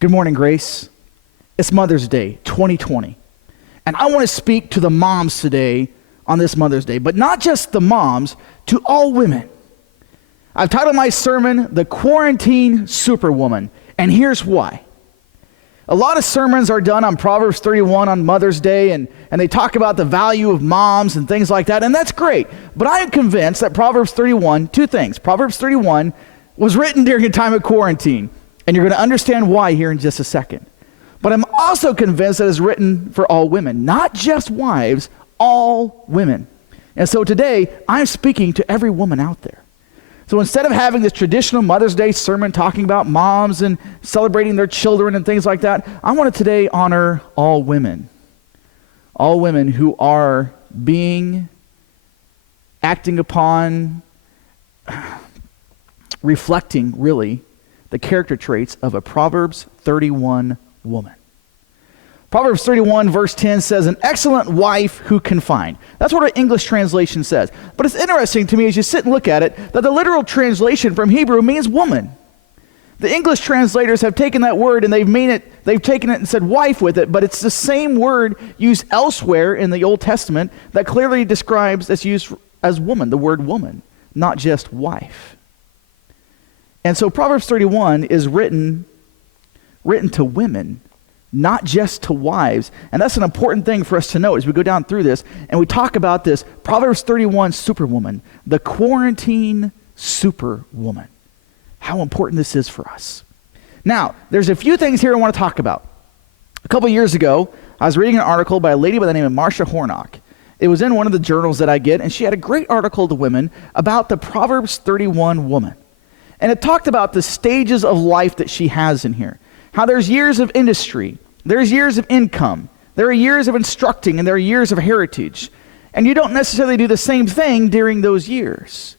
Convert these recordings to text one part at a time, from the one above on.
Good morning, Grace. It's Mother's Day, 2020. And I want to speak to the moms today on this Mother's Day, but not just the moms, to all women. I've titled my sermon, The Quarantine Superwoman, and here's why. A lot of sermons are done on Proverbs 31 on Mother's Day, and they talk about the value of moms and things like that, and that's great. But I am convinced that Proverbs 31, two things. Proverbs 31 was written during a time of quarantine, and you're going to understand why here in just a second. But I'm also convinced that it's written for all women, not just wives, all women. And so today, I'm speaking to every woman out there. So instead of having this traditional Mother's Day sermon talking about moms and celebrating their children and things like that, I want to today honor all women who are acting upon, reflecting really the character traits of a Proverbs 31 woman. Proverbs 31 verse 10 says, an excellent wife who can find. That's what our English translation says. But it's interesting to me as you sit and look at it, that the literal translation from Hebrew means woman. The English translators have taken that word and they've taken it and said wife with it, but it's the same word used elsewhere in the Old Testament that clearly describes, that's used as woman, the word woman, not just wife. And so Proverbs 31 is written to women, not just to wives. And that's an important thing for us to know as we go down through this and we talk about this Proverbs 31 Superwoman, the Quarantine Superwoman. How important this is for us. Now, there's a few things here I want to talk about. A couple years ago, I was reading an article by a lady by the name of Marcia Hornock. It was in one of the journals that I get, and she had a great article to women about the Proverbs 31 woman. And it talked about the stages of life that she has in here. How there's years of industry, there's years of income, there are years of instructing, and there are years of heritage. And you don't necessarily do the same thing during those years.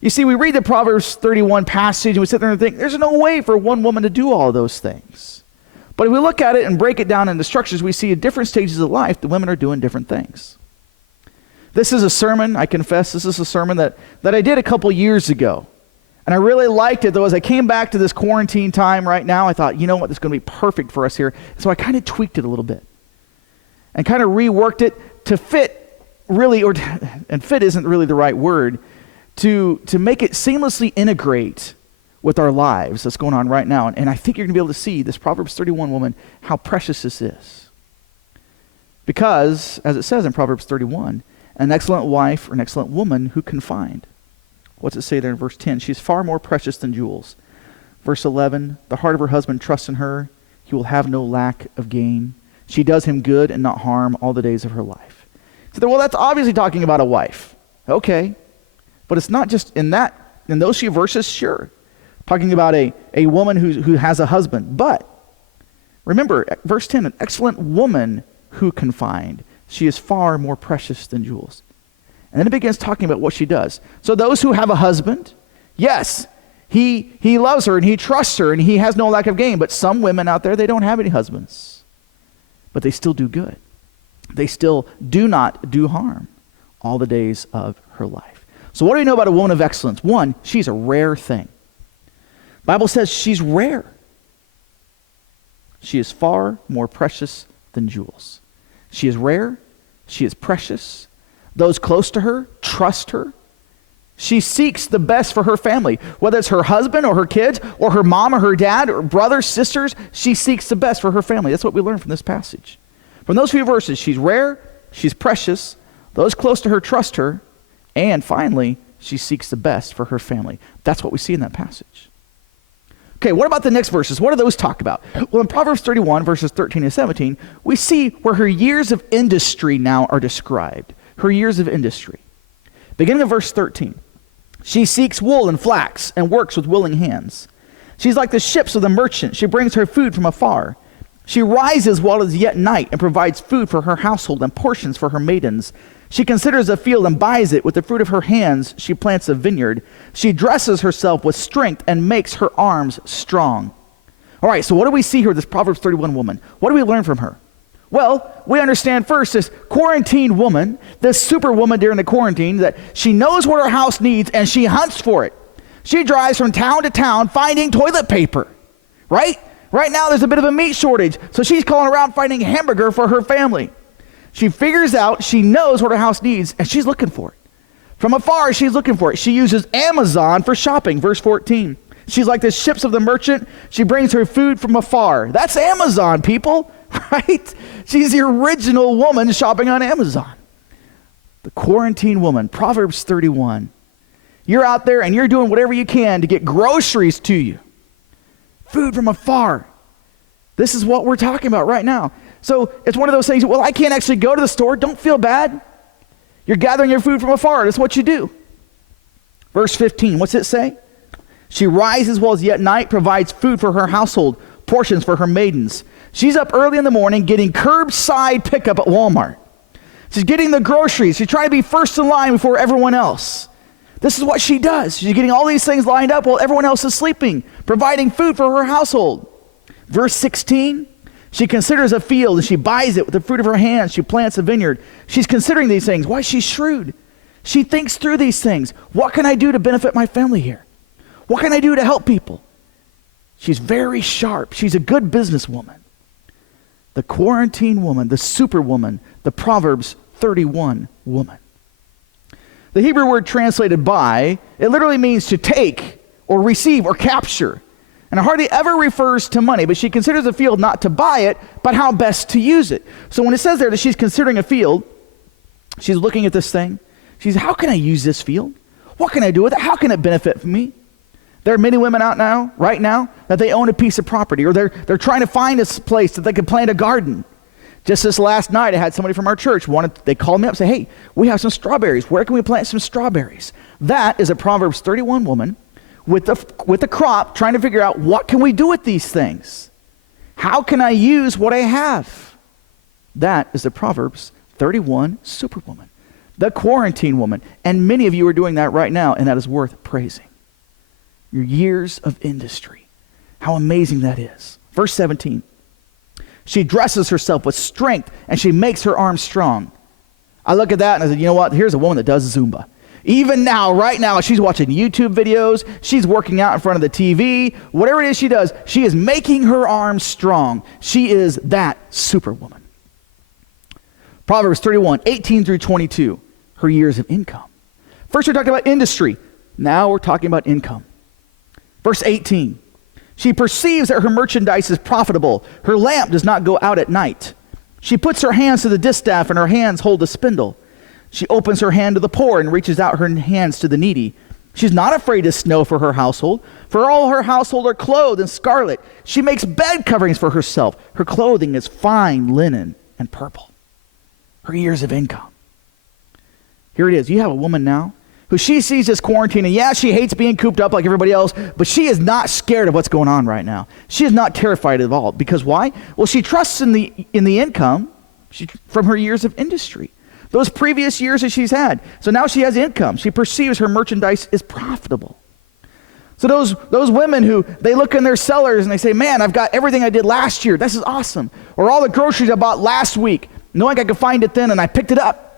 You see, we read the Proverbs 31 passage and we sit there and think, there's no way for one woman to do all of those things. But if we look at it and break it down into structures, we see at different stages of life, the women are doing different things. This is a sermon, I confess, this is a sermon that I did a couple years ago. And I really liked it, though, as I came back to this quarantine time right now, I thought, you know what, this is going to be perfect for us here. So I kind of tweaked it a little bit and kind of reworked it to fit really, and fit isn't really the right word, to make it seamlessly integrate with our lives that's going on right now. And I think you're going to be able to see this Proverbs 31 woman, how precious this is. Because, as it says in Proverbs 31, an excellent wife or an excellent woman who can find. What's it say there in verse 10? She's far more precious than jewels. Verse 11, the heart of her husband trusts in her. He will have no lack of gain. She does him good and not harm all the days of her life. So, well, that's obviously talking about a wife. Okay. But it's not just in those few verses, sure. Talking about a woman who has a husband. But remember, verse 10, an excellent woman who can find. She is far more precious than jewels. And then it begins talking about what she does. So those who have a husband, yes, he loves her and he trusts her and he has no lack of gain. But some women out there, they don't have any husbands. But they still do good. They still do not do harm all the days of her life. So what do we know about a woman of excellence? One, she's a rare thing. The Bible says she's rare. She is far more precious than jewels. She is rare. She is precious. Those close to her trust her. She seeks the best for her family, whether it's her husband or her kids or her mom or her dad or brothers, sisters. She seeks the best for her family. That's what we learn from this passage. From those few verses, she's rare, she's precious, those close to her trust her, and finally, she seeks the best for her family. That's what we see in that passage. Okay, what about the next verses? What do those talk about? Well, in Proverbs 31, verses 13 and 17, we see where her years of industry now are described. Her years of industry. Beginning of verse 13. She seeks wool and flax and works with willing hands. She's like the ships of the merchant. She brings her food from afar. She rises while it is yet night and provides food for her household and portions for her maidens. She considers a field and buys it. With the fruit of her hands she plants a vineyard. She dresses herself with strength and makes her arms strong. All right, so what do we see here with this Proverbs 31 woman? What do we learn from her? Well, we understand first this quarantined woman, this superwoman during the quarantine, that she knows what her house needs and she hunts for it. She drives from town to town finding toilet paper, right? Right now there's a bit of a meat shortage, so she's calling around finding a hamburger for her family. She figures out, she knows what her house needs, and she's looking for it. From afar, she's looking for it. She uses Amazon for shopping. Verse 14. She's like the ships of the merchant. She brings her food from afar. That's Amazon, people, right? She's the original woman shopping on Amazon. The quarantine woman, Proverbs 31. You're out there and you're doing whatever you can to get groceries to you. Food from afar. This is what we're talking about right now. So it's one of those things, well, I can't actually go to the store. Don't feel bad. You're gathering your food from afar. That's what you do. Verse 15, what's it say? She rises while it's yet night, provides food for her household, portions for her maidens. She's up early in the morning getting curbside pickup at Walmart. She's getting the groceries. She's trying to be first in line before everyone else. This is what she does. She's getting all these things lined up while everyone else is sleeping, providing food for her household. Verse 16, she considers a field and she buys it with the fruit of her hands. She plants a vineyard. She's considering these things. Why? She's shrewd. She thinks through these things. What can I do to benefit my family here? What can I do to help people? She's very sharp. She's a good businesswoman. The quarantine woman, the superwoman, the Proverbs 31 woman. The Hebrew word translated by, it literally means to take or receive or capture. And it hardly ever refers to money, but she considers a field not to buy it, but how best to use it. So when it says there that she's considering a field, she's looking at this thing. She's, how can I use this field? What can I do with it? How can it benefit me? There are many women out now, right now, that they own a piece of property, or they're trying to find a place that they can plant a garden. Just this last night, I had somebody from our church, they called me up and said, hey, we have some strawberries. Where can we plant some strawberries? That is a Proverbs 31 woman with the crop trying to figure out, what can we do with these things? How can I use what I have? That is the Proverbs 31 superwoman, the quarantine woman. And many of you are doing that right now, and that is worth praising. Your years of industry. How amazing that is. Verse 17. She dresses herself with strength and she makes her arms strong. I look at that and I said, you know what? Here's a woman that does Zumba. Even now, right now, she's watching YouTube videos. She's working out in front of the TV. Whatever it is she does, she is making her arms strong. She is that superwoman. Proverbs 31, 18 through 22. Her years of income. First we're talking about industry. Now we're talking about income. Verse 18, she perceives that her merchandise is profitable. Her lamp does not go out at night. She puts her hands to the distaff and her hands hold the spindle. She opens her hand to the poor and reaches out her hands to the needy. She's not afraid of snow for her household, for all her household are clothed in scarlet. She makes bed coverings for herself. Her clothing is fine linen and purple. Her years of income. Here it is. You have a woman now who she sees this quarantine, and yeah, she hates being cooped up like everybody else, but she is not scared of what's going on right now. She is not terrified at all. Because why? Well, she trusts in the income from her years of industry. Those previous years that she's had. So now she has income. She perceives her merchandise is profitable. So those women who, they look in their cellars and they say, man, I've got everything I did last year. This is awesome. Or all the groceries I bought last week, knowing I could find it then and I picked it up.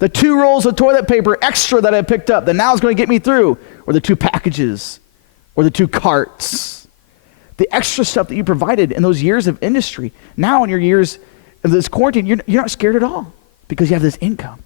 The 2 rolls of toilet paper extra that I picked up that now is going to get me through. Or the 2 packages. Or the 2 carts. The extra stuff that you provided in those years of industry. Now in your years of this quarantine, you're not scared at all. Because you have this income.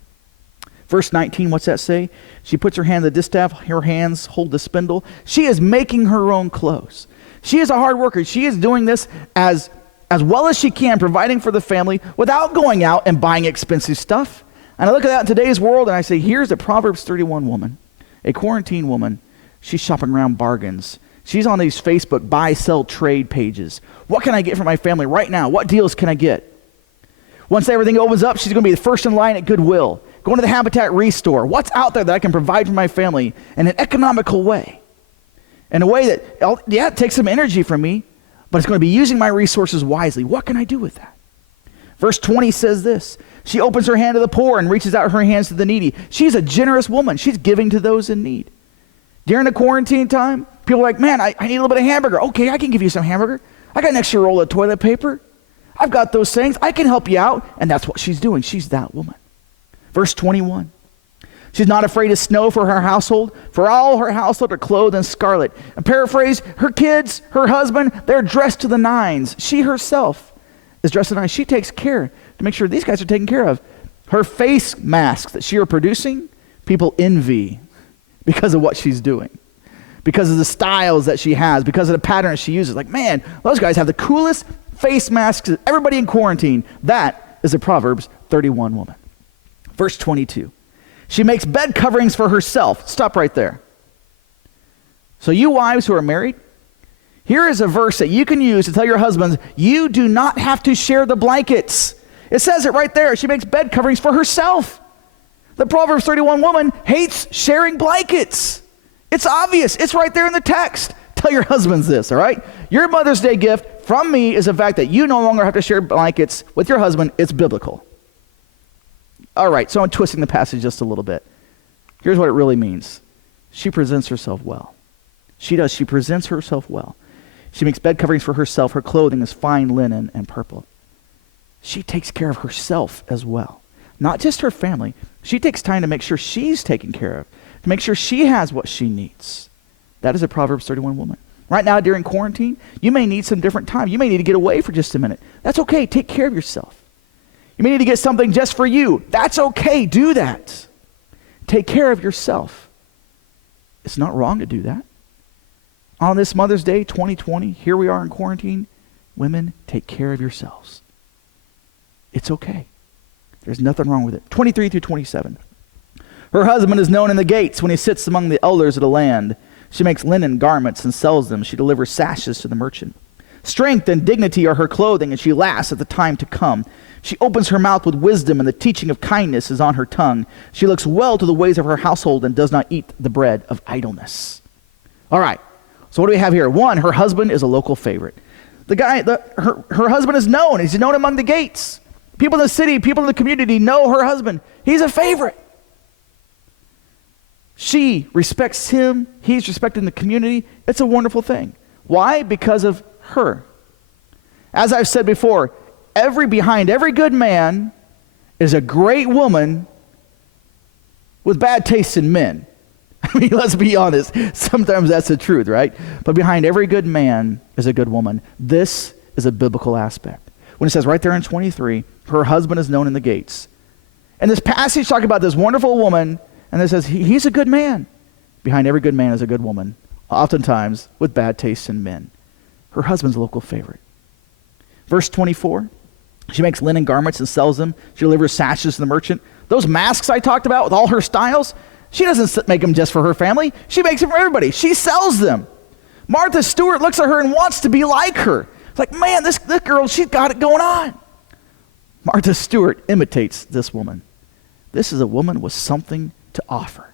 Verse 19, what's that say? She puts her hand to the distaff, her hands hold the spindle. She is making her own clothes. She is a hard worker. She is doing this as well as she can, providing for the family without going out and buying expensive stuff. And I look at that in today's world and I say, here's a Proverbs 31 woman, a quarantine woman. She's shopping around bargains. She's on these Facebook buy, sell, trade pages. What can I get for my family right now? What deals can I get? Once everything opens up, she's going to be the first in line at Goodwill, going to the Habitat Restore. What's out there that I can provide for my family in an economical way? In a way that, yeah, it takes some energy from me, but it's going to be using my resources wisely. What can I do with that? Verse 20 says this. She opens her hand to the poor and reaches out her hands to the needy. She's a generous woman. She's giving to those in need. During the quarantine time, people are like, man, I need a little bit of hamburger. Okay, I can give you some hamburger. I got an extra roll of toilet paper. I've got those things. I can help you out. And that's what she's doing. She's that woman. Verse 21. She's not afraid of snow for her household, for all her household are clothed in scarlet. And paraphrase, her kids, her husband, they're dressed to the nines. She herself is dressed to the nines. She takes care to make sure these guys are taken care of. Her face masks that she are producing, people envy because of what she's doing, because of the styles that she has, because of the patterns she uses. Like, man, those guys have the coolest face masks. Everybody in quarantine. That is a Proverbs 31 woman. Verse 22. She makes bed coverings for herself. Stop right there. So you wives who are married, here is a verse that you can use to tell your husbands, you do not have to share the blankets. It says it right there. She makes bed coverings for herself. The Proverbs 31 woman hates sharing blankets. It's obvious. It's right there in the text. Tell your husbands this, all right? Your Mother's Day gift from me is the fact that you no longer have to share blankets with your husband. It's biblical. All right, so I'm twisting the passage just a little bit. Here's what it really means. She presents herself well. She does. She presents herself well. She makes bed coverings for herself. Her clothing is fine linen and purple. She takes care of herself as well. Not just her family. She takes time to make sure she's taken care of, to make sure she has what she needs. That is a Proverbs 31 woman. Right now during quarantine, you may need some different time. You may need to get away for just a minute. That's okay. Take care of yourself. You may need to get something just for you. That's okay. Do that. Take care of yourself. It's not wrong to do that. On this Mother's Day 2020, here we are in quarantine. Women, take care of yourselves. It's okay. There's nothing wrong with it. 23 through 27. Her husband is known in the gates when he sits among the elders of the land. She makes linen garments and sells them. She delivers sashes to the merchant. Strength and dignity are her clothing, and she laughs at the time to come. She opens her mouth with wisdom, and the teaching of kindness is on her tongue. She looks well to the ways of her household and does not eat the bread of idleness. All right, so what do we have here? One, her husband is a local favorite. Her husband is known. He's known among the gates. People in the city, people in the community know her husband. He's a favorite. She respects him. He's respected in the community. It's a wonderful thing. Why? Because of her. As I've said before, behind every good man is a great woman with bad taste in men. I mean, let's be honest. Sometimes that's the truth, right? But behind every good man is a good woman. This is a biblical aspect. When it says right there in 23, her husband is known in the gates. And this passage talking about this wonderful woman, and it says he's a good man. Behind every good man is a good woman, oftentimes with bad taste in men. Her husband's a local favorite. Verse 24, she makes linen garments and sells them. She delivers sashes to the merchant. Those masks I talked about with all her styles, she doesn't make them just for her family. She makes them for everybody. She sells them. Martha Stewart looks at her and wants to be like her. It's like, man, this girl, she's got it going on. Martha Stewart imitates this woman. This is a woman with something to offer.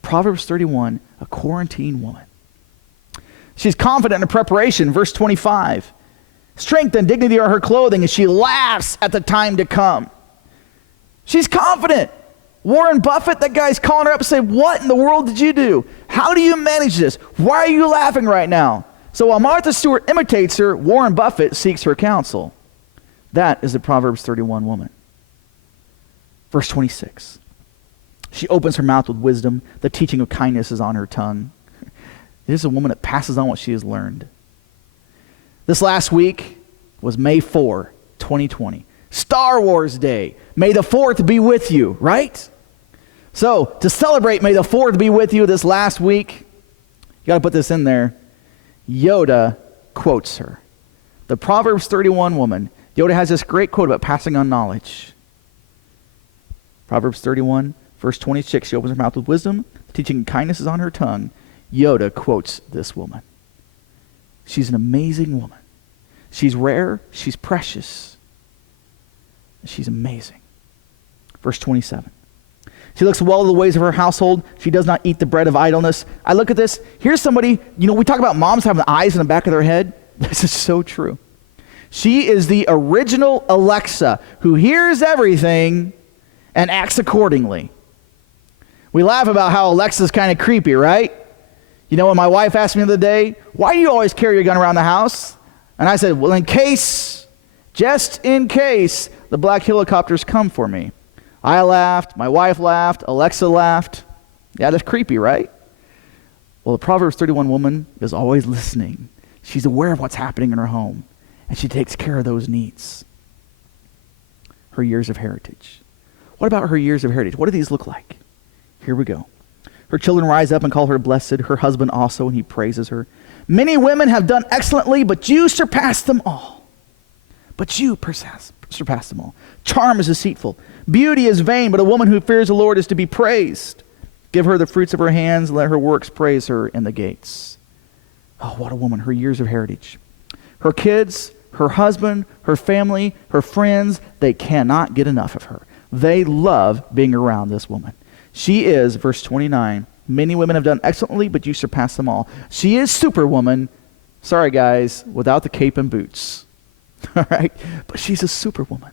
Proverbs 31, a quarantine woman. She's confident in her preparation. Verse 25. Strength and dignity are her clothing, and she laughs at the time to come. She's confident. Warren Buffett, that guy's calling her up and saying, what in the world did you do? How do you manage this? Why are you laughing right now? So while Martha Stewart imitates her, Warren Buffett seeks her counsel. That is the Proverbs 31 woman. Verse 26. She opens her mouth with wisdom. The teaching of kindness is on her tongue. This is a woman that passes on what she has learned. This last week was May 4, 2020. Star Wars Day. May the 4th be with you, right? So, to celebrate May the 4th be with you this last week, you got to put this in there. Yoda quotes her. The Proverbs 31 woman. Yoda has this great quote about passing on knowledge. Proverbs 31, verse 26. She opens her mouth with wisdom. Teaching kindness is on her tongue. Yoda quotes this woman. She's an amazing woman. She's rare. She's precious. She's amazing. Verse 27. She looks well to the ways of her household. She does not eat the bread of idleness. I look at this. Here's somebody, we talk about moms having eyes in the back of their head. This is so true. She is the original Alexa who hears everything and acts accordingly. We laugh about how Alexa's kind of creepy, right? When my wife asked me the other day, why do you always carry your gun around the house? And I said, well, just in case the black helicopters come for me. I laughed, my wife laughed, Alexa laughed. Yeah, that's creepy, right? Well, the Proverbs 31 woman is always listening. She's aware of what's happening in her home, and she takes care of those needs. Her years of heritage. What about her years of heritage? What do these look like? Here we go. Her children rise up and call her blessed, her husband also, and he praises her. Many women have done excellently, but you surpass them all. But you surpass them all. Charm is deceitful. Beauty is vain, but a woman who fears the Lord is to be praised. Give her the fruits of her hands, let her works praise her in the gates. Oh, what a woman, her years of heritage. Her kids, her husband, her family, her friends, they cannot get enough of her. They love being around this woman. She is, verse 29, many women have done excellently, but you surpass them all. She is Superwoman. Sorry, guys, without the cape and boots. All right? But she's a Superwoman.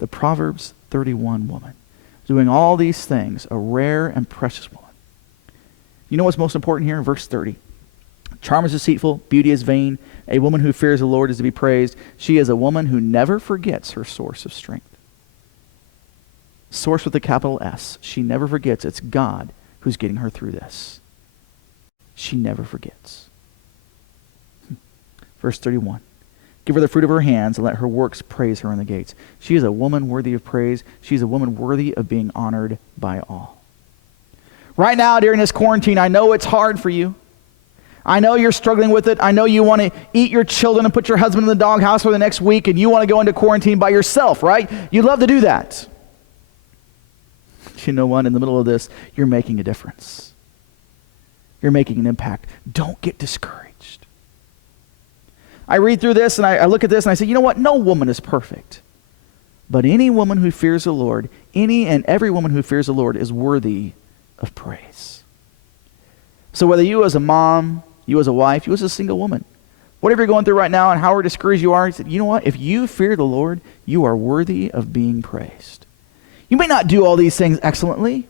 The Proverbs 31 woman. Doing all these things, a rare and precious woman. You know what's most important here? Verse 30. Charm is deceitful, beauty is vain. A woman who fears the Lord is to be praised. She is a woman who never forgets her source of strength. Source with a capital S. She never forgets it's God who's getting her through this. She never forgets. Verse 31. Give her the fruit of her hands and let her works praise her in the gates. She is a woman worthy of praise. She is a woman worthy of being honored by all. Right now, during this quarantine, I know it's hard for you. I know you're struggling with it. I know you want to eat your children and put your husband in the doghouse for the next week, and you want to go into quarantine by yourself, right? You'd love to do that. You know what? In the middle of this, you're making a difference. You're making an impact. Don't get discouraged. I read through this and I look at this and I say, you know what? No woman is perfect. But any woman who fears the Lord, any and every woman who fears the Lord is worthy of praise. So whether you as a mom, you as a wife, you as a single woman, whatever you're going through right now and however discouraged you are, you know what? If you fear the Lord, you are worthy of being praised. You may not do all these things excellently.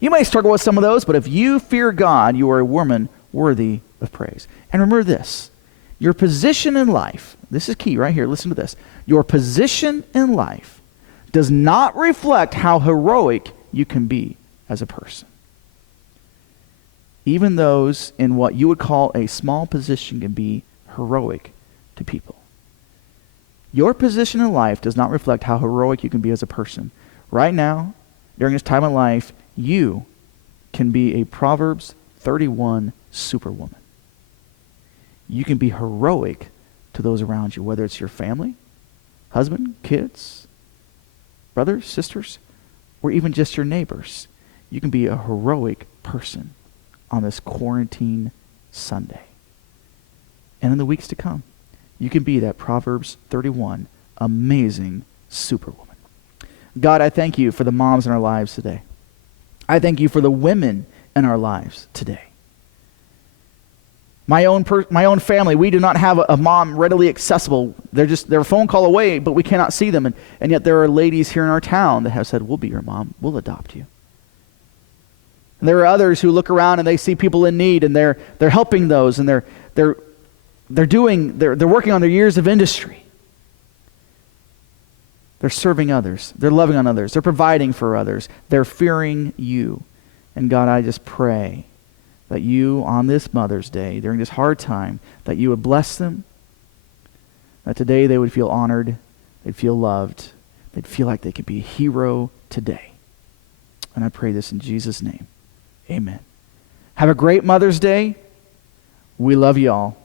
You may struggle with some of those, but if you fear God, you are a woman worthy of praise. And remember this, your position in life, this is key right here, listen to this. Your position in life does not reflect how heroic you can be as a person. Even those in what you would call a small position can be heroic to people. Your position in life does not reflect how heroic you can be as a person. Right now, during this time in life, you can be a Proverbs 31 superwoman. You can be heroic to those around you, whether it's your family, husband, kids, brothers, sisters, or even just your neighbors. You can be a heroic person on this quarantine Sunday. And in the weeks to come, you can be that Proverbs 31 amazing superwoman. God, I thank you for the moms in our lives today. I thank you for the women in our lives today. My own family, we do not have a mom readily accessible. They're a phone call away, but we cannot see them. And yet there are ladies here in our town that have said, we'll be your mom. We'll adopt you. And there are others who look around and they see people in need and they're helping those and they're working on their years of industry. They're serving others. They're loving on others. They're providing for others. They're fearing you. And God, I just pray that you, on this Mother's Day, during this hard time, that you would bless them, that today they would feel honored, they'd feel loved, they'd feel like they could be a hero today. And I pray this in Jesus' name. Amen. Have a great Mother's Day. We love you all.